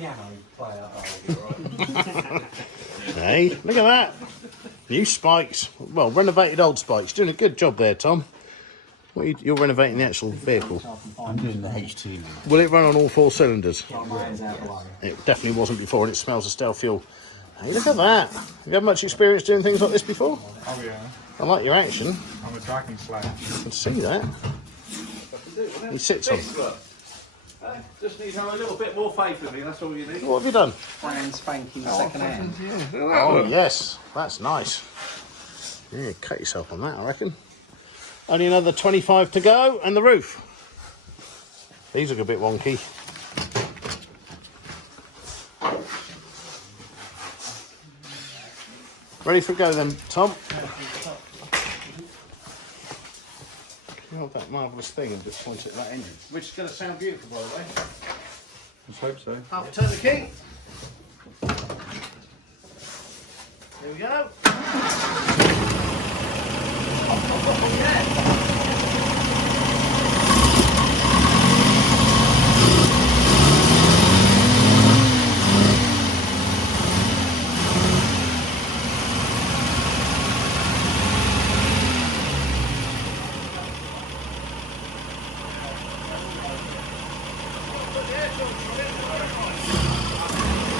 piano player. Oh, Hey, look at that. New spikes. Well, renovated old spikes. Doing a good job there, Tom. What you're renovating the actual vehicle. I'm doing the HT. Will it run on all 4 cylinders? Mine's out the way. It definitely wasn't before, and it smells of stale fuel. Hey, look at that. Have you had much experience doing things like this before? Oh yeah, I like your action. I'm a dragon slayer. I can see that. He sits on. Just need to have a little bit more faith in me, that's all you need. What have you done? Brand spanking second hand. Oh, yes. That's nice. Yeah, cut yourself on that, I reckon. Only another 25 to go, and the roof. These look a bit wonky. Ready for a go then, Tom? You know that marvellous thing and just point it at that engine. Which is going to sound beautiful, by the way. Let's hope so. Half turn the key. Here we go. Oh, yeah.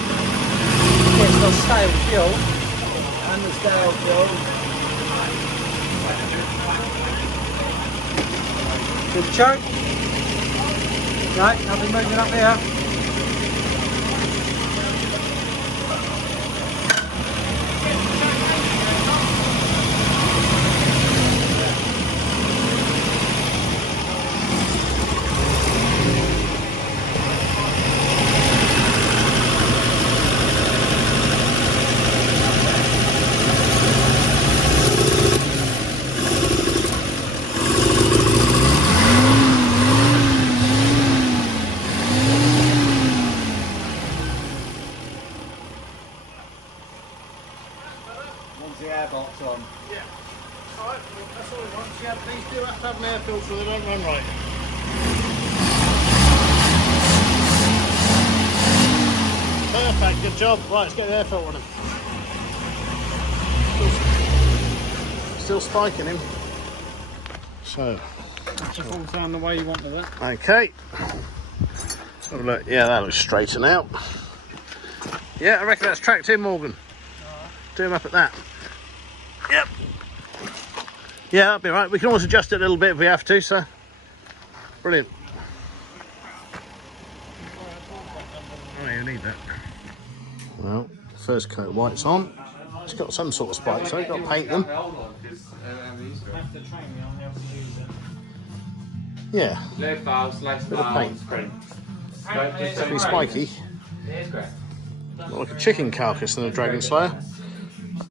It's got stale fuel and the stale fuel. Good choke. Right, I'll be moving up here. One's the airbox on. Yeah. Alright, well, that's all we want. Yeah, these do have to have an air filter, they don't run right. Perfect, good job. Right, let's get the air filter on him. Still spiking him. So, If it falls down the way you want with it. okay. Have a look. Yeah, that looks straightened out. Yeah, I reckon that's tracked in, Morgan. Do him up at that. Yep. Yeah, that'll be right. We can always adjust it a little bit if we have to, so. Brilliant. Oh, you need that. Well, first coat white's on. It's got some sort of spikes, so you've got to paint them. Yeah, Lead valves, lace bit of paint. valves, Definitely spiky. More like a chicken carcass than a dragon slayer.